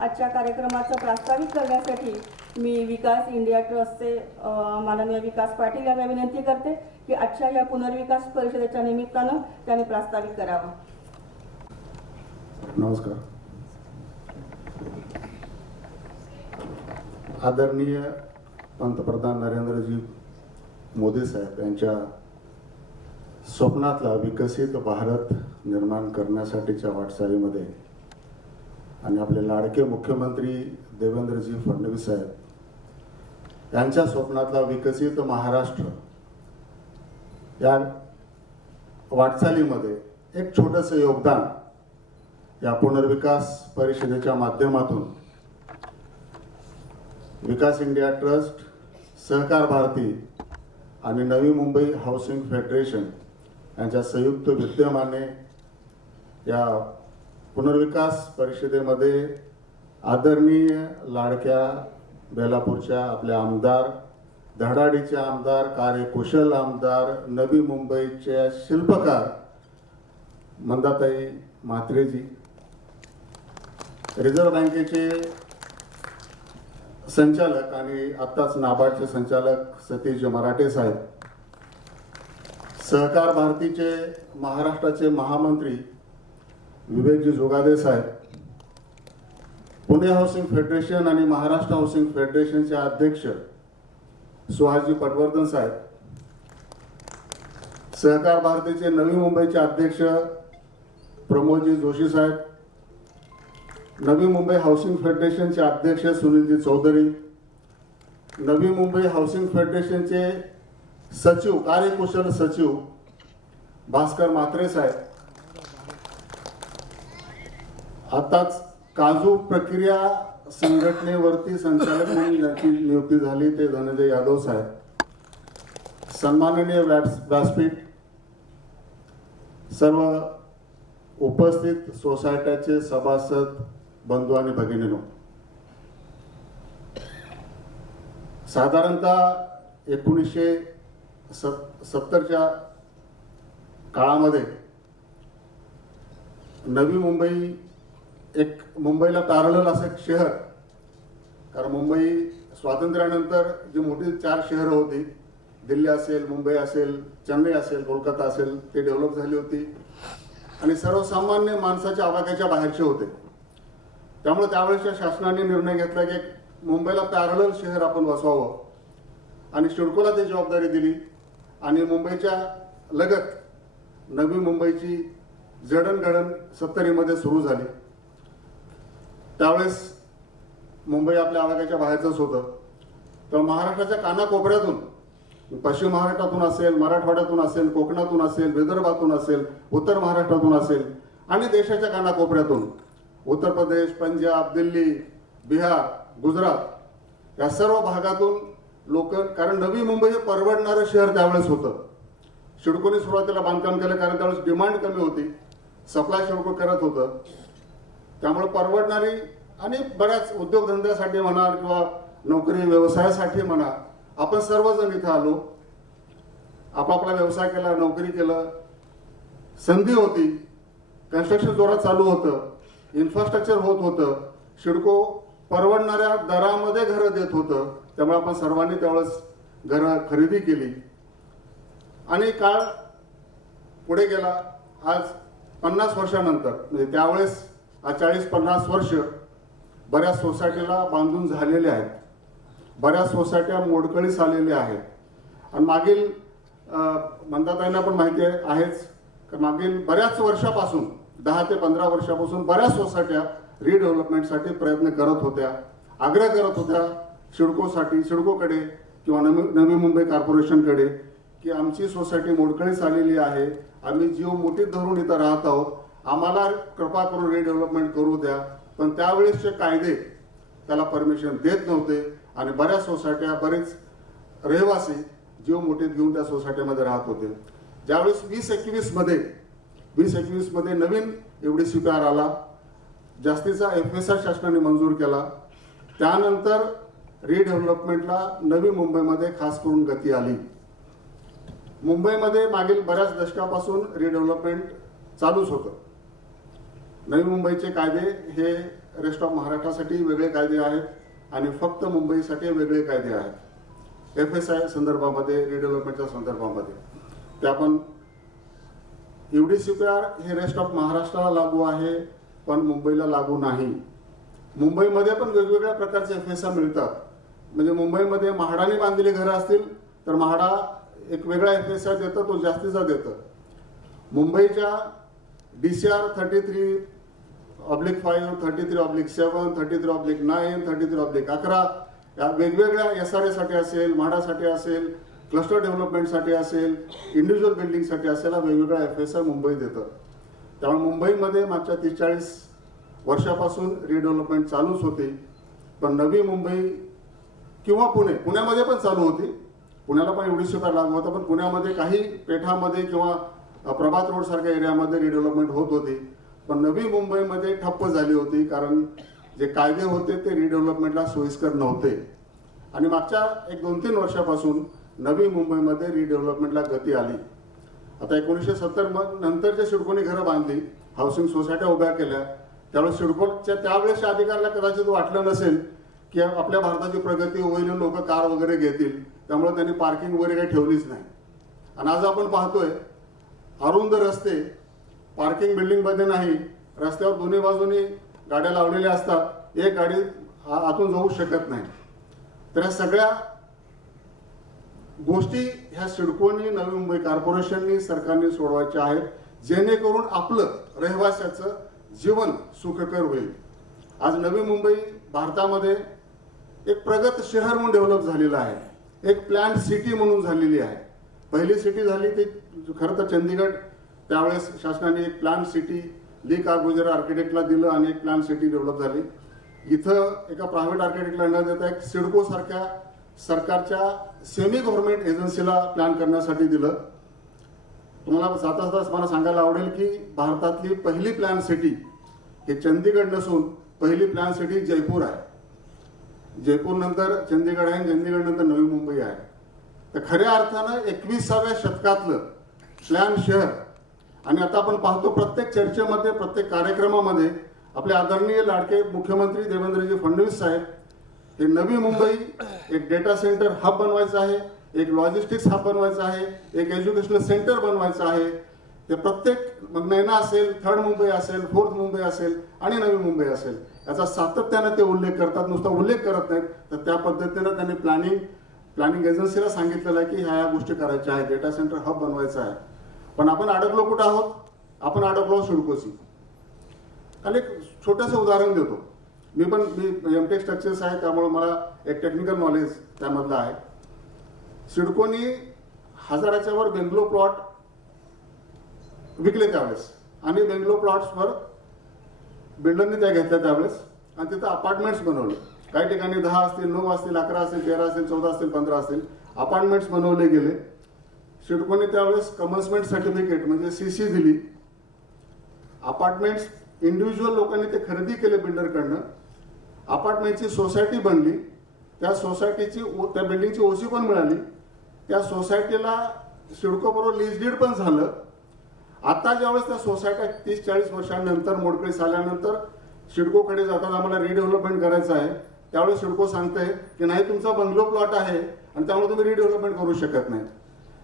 आजच्या कार्यक्रमाचं प्रास्ताविक करण्यासाठी मी विकास इंडिया ट्रस्टचे माननीय विकास पाटील यांना विनंती करते की आजच्या या पुनर्विकास परिषदेच्या निमित्तानं त्यांनी प्रास्ताविक करावं. नमस्कार. आदरणीय पंतप्रधान नरेंद्रजी मोदी साहेब यांच्या स्वप्नातला विकसित भारत निर्माण करण्यासाठीच्या वाटचालीमध्ये आणि आपले लाडके मुख्यमंत्री देवेंद्रजी फडणवीस साहेब यांच्या स्वप्नातला विकसित महाराष्ट्र या वाटचालीमध्ये एक छोटंसं योगदान या पुनर्विकास परिषदेच्या माध्यमातून विकास इंडिया ट्रस्ट, सहकार भारती आणि नवी मुंबई हाऊसिंग फेडरेशन यांच्या संयुक्त विद्यमाने या पुनर्विकास परिषदेमध्ये आदरणीय लाडक्या बेलापूरच्या आपल्या आमदार, धडाडीचे आमदार, कार्यकुशल आमदार, नवी मुंबईच्या शिल्पकार मंदाताई म्हात्रेजी, रिझर्व्ह बँकेचे संचालक आणि आत्ताच नाबार्डचे संचालक सतीश मराठे साहेब, सहकार भारतीचे महाराष्ट्राचे महामंत्री विवेकजी जोगादे साहेब, पुणे हाऊसिंग फेडरेशन आणि महाराष्ट्र हाऊसिंग फेडरेशनचे अध्यक्ष सुहासजी पटवर्धन साहेब, सहकार भारतीचे नवी मुंबईचे अध्यक्ष प्रमोदजी जोशी साहेब, नवी मुंबई हाऊसिंग फेडरेशनचे अध्यक्ष सुनीलजी चौधरी, नवी मुंबई हाऊसिंग फेडरेशनचे सचिव, कार्यकुशल सचिव भास्कर म्हात्रे साहेब, आताच काजू प्रक्रिया संघटनेवरती संचालक म्हणून ज्यांची नियुक्ती झाली ते धनंजय यादव साहेब, सन्माननीय व्यासपीठ, सर्व उपस्थित सोसायट्याचे सभासद बंधू आणि भगिनींनो, साधारणतः 1970च्या काळामध्ये नवी मुंबई एक मुंबईला पॅरलल असं एक शहर, कारण मुंबई स्वातंत्र्यानंतर जी मोठी 4 शहरं होती, दिल्ली असेल, मुंबई असेल, चेन्नई असेल, कोलकाता असेल, ते डेव्हलप झाली होती आणि सर्वसामान्य माणसाच्या आवाक्याच्या बाहेरचे होते. त्यामुळे त्यावेळेसच्या शासनाने निर्णय घेतला की मुंबईला पॅरलल शहर आपण वसवावं आणि सिडकोला ती जबाबदारी दिली आणि मुंबईच्या लगत नवी मुंबईची जडणघडण 70मध्ये सुरू झाली. त्यावेळेस मुंबई आपल्या आवाक्याच्या बाहेरच होतं. तर महाराष्ट्राच्या कानाकोपऱ्यातून, पश्चिम महाराष्ट्रातून असेल, मराठवाड्यातून असेल, कोकणातून असेल, विदर्भातून असेल, उत्तर महाराष्ट्रातून असेल आणि देशाच्या कानाकोपऱ्यातून उत्तर प्रदेश, पंजाब, दिल्ली, बिहार, गुजरात या सर्व भागातून लोक, कारण नवी मुंबई हे परवडणारं शहर त्यावेळेस होतं. सिडकोने सुरुवातीला बांधकाम केलं कारण त्यावेळेस डिमांड कमी होती, सप्लाय सिडको करत होतं. त्यामुळे परवडणारी आणि बऱ्याच उद्योगधंद्यासाठी म्हणा किंवा नोकरी व्यवसायासाठी म्हणा आपण सर्वजण इथं आलो, आपापला व्यवसाय केला, नोकरी केलं, संधी होती, कन्स्ट्रक्शन जोरात चालू होतं, इन्फ्रास्ट्रक्चर होत होतं, सिडको परवडणाऱ्या दरामध्ये घरं देत होतं. त्यामुळे आपण सर्वांनी त्यावेळेस घरं खरेदी केली आणि काळ पुढे गेला. आज 50 वर्षानंतर, म्हणजे त्यावेळेस आज 40-50 वर्ष बऱ्याच सोसायटीला बांधून झालेले आहेत, बऱ्याच सोसायट्या मोडकळीस आलेल्या आहेत आणि मागील मंदाताईंना पण माहिती आहेच की मागील बऱ्याच वर्षापासून 10 ते 15 वर्षापासून बऱ्याच सोसायट्या रिडेव्हलपमेंटसाठी प्रयत्न करत होत्या, आग्रह करत होत्या सिडकोकडे किंवा नवी मुंबई कॉर्पोरेशनकडे की आमची सोसायटी मोडकळीस आलेली आहे, आम्ही जीव मुठीत धरून इथं राहत आहोत, आम्हाला कृपा करून रिडेव्हलपमेंट करू द्या. पण त्यावेळेसचे कायदे त्याला परमिशन देत नव्हते आणि बऱ्याच सोसायट्या, बरेच रहिवासी जीव मुठीत घेऊन त्या सोसायटीमध्ये राहत होते. ज्यावेळेस 2021 मध्ये नवीन FDCPR आला, जास्तीचा FSR शासनाने मंजूर केला, त्यानंतर रिडेव्हलपमेंटला नवी मुंबईमध्ये खास करून गती आली. मुंबईमध्ये मागील बऱ्याच दशकापासून रिडेव्हलपमेंट चालूच होतं. नवी मुंबईचे कायदे हे रेस्ट ऑफ महाराष्ट्रासाठी वेगळे कायदे आहेत आणि फक्त मुंबईसाठी वेगळे कायदे आहेत. FSI संदर्भामध्ये, रिडेव्हलपमेंटच्या संदर्भामध्ये ते आपण UDCPR हे रेस्ट ऑफ महाराष्ट्राला लागू आहे पण मुंबईला लागू नाही. मुंबईमध्ये पण वेगवेगळ्या प्रकारचे FSI मिळतात. म्हणजे मुंबईमध्ये म्हाडाने बांधलेली घरं असतील तर म्हाडा एक वेगळा FSI देतं, तो जास्तीचा देतं. मुंबईच्या DCR 33/5, 33/7, 33/9, 33/11 या वेगवेगळ्या SRA साठी असेल, म्हाडासाठी असेल, क्लस्टर डेव्हलपमेंटसाठी असेल, इंडिव्हिज्युअल बिल्डिंगसाठी असेल, वेगवेगळा FSI मुंबई देतं. त्यामुळे मुंबईमध्ये मागच्या 30-40 वर्षापासून रिडेव्हलपमेंट चालूच होती. पण नवी मुंबई किंवा पुण्यामध्ये पण चालू होती. पुण्याला पण UDCPR लागू होता, पण पुण्यामध्ये काही पेठामध्ये किंवा प्रभात रोड सारख्या एरियामध्ये रिडेव्हलपमेंट होत होती. पण नवी मुंबईमध्ये ठप्प झाली होती कारण जे कायदे होते ते रिडेव्हलपमेंटला सोयीस्कर नव्हते. आणि मागच्या 1-2-3 वर्षापासून नवी मुंबईमध्ये रिडेव्हलपमेंटला गती आली. आता 1970 नंतर जे सिडकोने घरं बांधली, हाऊसिंग सोसायट्या उभ्या केल्या, त्यावेळेस सिडकोच्या त्यावेळेसच्या अधिकाऱ्याला कदाचित वाटलं नसेल की आपल्या भारताची प्रगती होईल, लोक कार वगैरे घेतील, त्यामुळे त्यांनी पार्किंग वगैरे काही ठेवलीच नाही. आणि आज आपण पाहतोय अरुंद रस्ते, पार्किंग बिल्डिंगमध्ये नाही, रस्त्यावर दोन्ही बाजूनी गाड्या लावलेल्या असतात, एक गाडी आतून जाऊ शकत नाही. तर या सगळ्या गोष्टी ह्या सिडकोनी, नवी मुंबई कॉर्पोरेशननी, सरकारने सोडवायच्या आहेत, जेणेकरून आपलं रहिवाशाचं जीवन सुखकर होईल. आज नवी मुंबई भारतामध्ये एक प्रगत शहर म्हणून डेव्हलप झालेलं आहे, एक प्लॅन सिटी म्हणून झालेली आहे. पहिली सिटी झाली ती खरं तर चंदीगड, त्यावेळेस शासनाने एक प्लॅन सिटी ली कार्बुझिएर आर्किटेक्टला दिलं आणि एक प्लॅन सिटी डेव्हलप झाली. इथं एका प्रायव्हेट आर्किटेक्टला न देता एक सिडको सारख्या सरकारच्या सेमी गव्हर्नमेंट एजन्सीला प्लॅन करण्यासाठी दिलं. तुम्हाला जाता मला सांगायला आवडेल की भारतातली पहिली प्लॅन सिटी हे चंदीगड नसून पहिली प्लॅन सिटी जयपूर आहे. जयपूर नंतर चंदीगड आहे, चंदीगड नंतर नवी मुंबई आहे. तर खऱ्या अर्थानं 21व्या शतकातलं प्लॅन शहर. आणि आता आपण पाहतो प्रत्येक चर्चेमध्ये, प्रत्येक कार्यक्रमामध्ये आपले आदरणीय लाडके मुख्यमंत्री देवेंद्रजी फडणवीस साहेब हे नवी मुंबई एक डेटा सेंटर हब बनवायचं आहे, एक लॉजिस्टिक्स हब बनवायचं आहे, एक एज्युकेशनल सेंटर बनवायचं आहे. ते प्रत्येक मग नैना असेल, 3rd मुंबई असेल, 4th मुंबई असेल आणि नवी मुंबई असेल, याचा सातत्यानं ते उल्लेख करतात. नुसता उल्लेख करत नाहीत, तर त्या पद्धतीनं त्यांनी प्लॅनिंग एजन्सीला सांगितलेलं आहे की ह्या गोष्टी करायच्या आहेत, डेटा सेंटर हब बनवायचं आहे. पण आपण अडकलो कुठं आहोत? आपण अडकलो सिडकोची. आणि एक छोटंसं उदाहरण देतो. मी MTech स्ट्रक्चर्स आहे, त्यामुळे मला एक टेक्निकल नॉलेज त्यामधलं आहे. सिडकोनी 1000च्या वर बेंगलो प्लॉट विकले त्यावेळेस, आणि बेंगलो प्लॉट्सवर बिल्डरनी त्या घेतल्या त्यावेळेस, आणि तिथं अपार्टमेंट्स बनवले. काही ठिकाणी 10 असतील, 9 असतील, 11 असतील, 13 असतील, 14 असतील, 15 असतील अपार्टमेंट्स बनवले गेले. सिडकोने त्यावेळेस कमेन्समेंट सर्टिफिकेट म्हणजे CC दिली. अपार्टमेंट्स इंडिव्हिज्युअल लोकांनी ते खरेदी केले बिल्डरकडनं. अपार्टमेंटची सोसायटी बनली, त्या सोसायटीची त्या बिल्डिंगची OC पण मिळाली. त्या सोसायटीला सिडको बरोबर लीज डीड पण झालं. आता ज्यावेळेस त्या सोसायट्या 30-40 वर्षांनंतर मोडकळीस आल्यानंतर सिडकोकडे जातात, आम्हाला रिडेव्हलपमेंट करायचं आहे, त्यावेळेस सिडको सांगते की नाही, तुमचा बंगलो प्लॉट आहे आणि त्यामुळे तुम्ही रिडेव्हलपमेंट करू शकत नाही.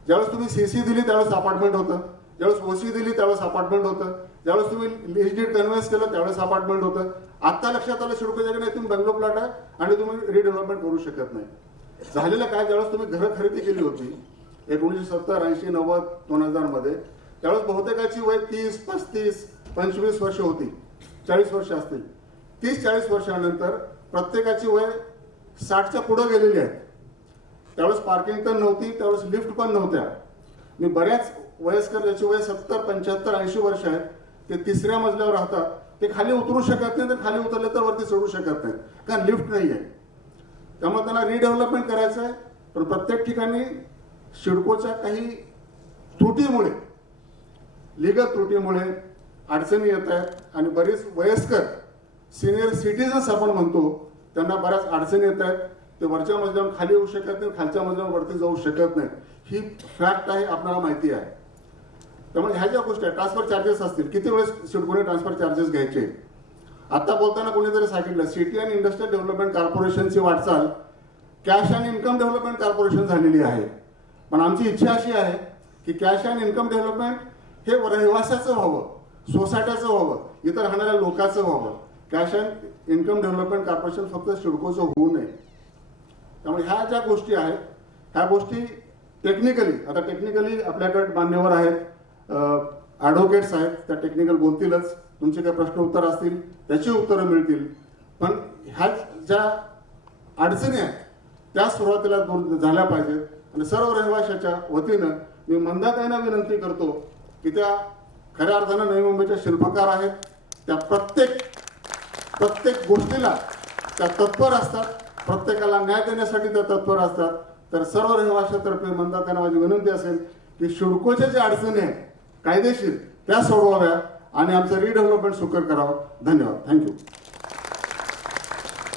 ज्यावेळेस तुम्ही CC दिली त्यावेळेस अपार्टमेंट होतं, ज्यावेळेस OC दिली त्यावेळेस अपार्टमेंट होतं, ज्यावेळेस तुम्ही लीज डीड कन्व्हेन्स केलं त्यावेळेस अपार्टमेंट होतं. आता लक्षात आलं सिडकोच्या की नाही, तुम्ही बंगलो प्लॉट आहे आणि तुम्ही रिडेव्हलपमेंट करू शकत नाही. झालेलं काय, ज्यावेळेस तुम्ही घरं खरेदी केली होती 1970, 80, 90, 2000 मध्ये, त्यावेळेस बहुतेकाची वय 30, 35, 25 वर्ष होती, 40 वर्ष असतील. 30-40 वर्षानंतर प्रत्येकाची वय 60च्या पुढे गेलेली आहे. त्यावेळेस पार्किंग तर नव्हती, त्यावेळेस लिफ्ट पण नव्हत्या. मी बऱ्याच वयस्कर ज्याची वय 70, 75, 80 वर्ष आहेत, ते 3ऱ्या मजल्यावर राहतात. ते खाली उतरू शकत नाही, तर खाली उतरले तर वरती चढू शकत नाहीत, कारण लिफ्ट नाही आहे. त्यामुळे त्यांना रिडेव्हलपमेंट करायचं आहे. पण प्रत्येक ठिकाणी सिडकोच्या काही त्रुटीमुळे, लिगल त्रुटीमुळे अडचणी येत आहेत आणि बरीच वयस्कर सिनियर सिटीजन्स आपण म्हणतो त्यांना बऱ्याच अडचणी येत आहेत. ते वरच्या मजल्यावर खाली येऊ शकत नाही, खालच्या मजल्यावर वरती जाऊ शकत नाही. ही फॅक्ट आहे, आपल्याला माहिती आहे. त्यामुळे ह्या ज्या गोष्टी आहेत, ट्रान्सफर चार्जेस असतील, किती वेळेस सिडकोने ट्रान्सफर चार्जेस घ्यायचे, आता बोलताना कोणीतरी सांगितलं सिटी अँड इंडस्ट्रियल डेव्हलपमेंट कॉर्पोरेशनची वाटचाल cash and income development corporation झालेली आहे. पण आमची इच्छा अशी आहे की कॅश अँड इन्कम डेव्हलपमेंट हे रहिवाशाचं व्हावं, सोसायट्याचं व्हावं, इतर राहणाऱ्या लोकांचं व्हावं. Cash and income development corporation फक्त सिडकोचं होऊ नये. त्यामुळे ह्या ज्या गोष्टी आहेत ह्या गोष्टी टेक्निकली आपल्याकडे मान्यवर आहेत, ॲडव्होकेट्स आहेत, त्या टेक्निकल बोलतीलच. तुमचे काही प्रश्न उत्तर असतील त्याची उत्तरं मिळतील. पण ह्या ज्या अडचणी आहेत त्या सुरुवातीला दूर झाल्या पाहिजेत. आणि सर्व रहिवाशाच्या वतीनं मी मंदाताईंना विनंती करतो की त्या खऱ्या अर्थानं नवी मुंबईच्या शिल्पकार आहेत. त्या प्रत्येक गोष्टीला त्या तत्पर असतात, प्रत्येकाला न्याय देण्यासाठी त्या तत्पर असतात. तर सर्व रहिवाशातर्फे मंदाताईंना माझी विनंती असेल की सिडकोच्या ज्या अडचणी आहेत कायदेशीर त्या सोडवाव्या आणि आमचं रिडेव्हलपमेंट सुकर करावं. धन्यवाद. थँक्यू.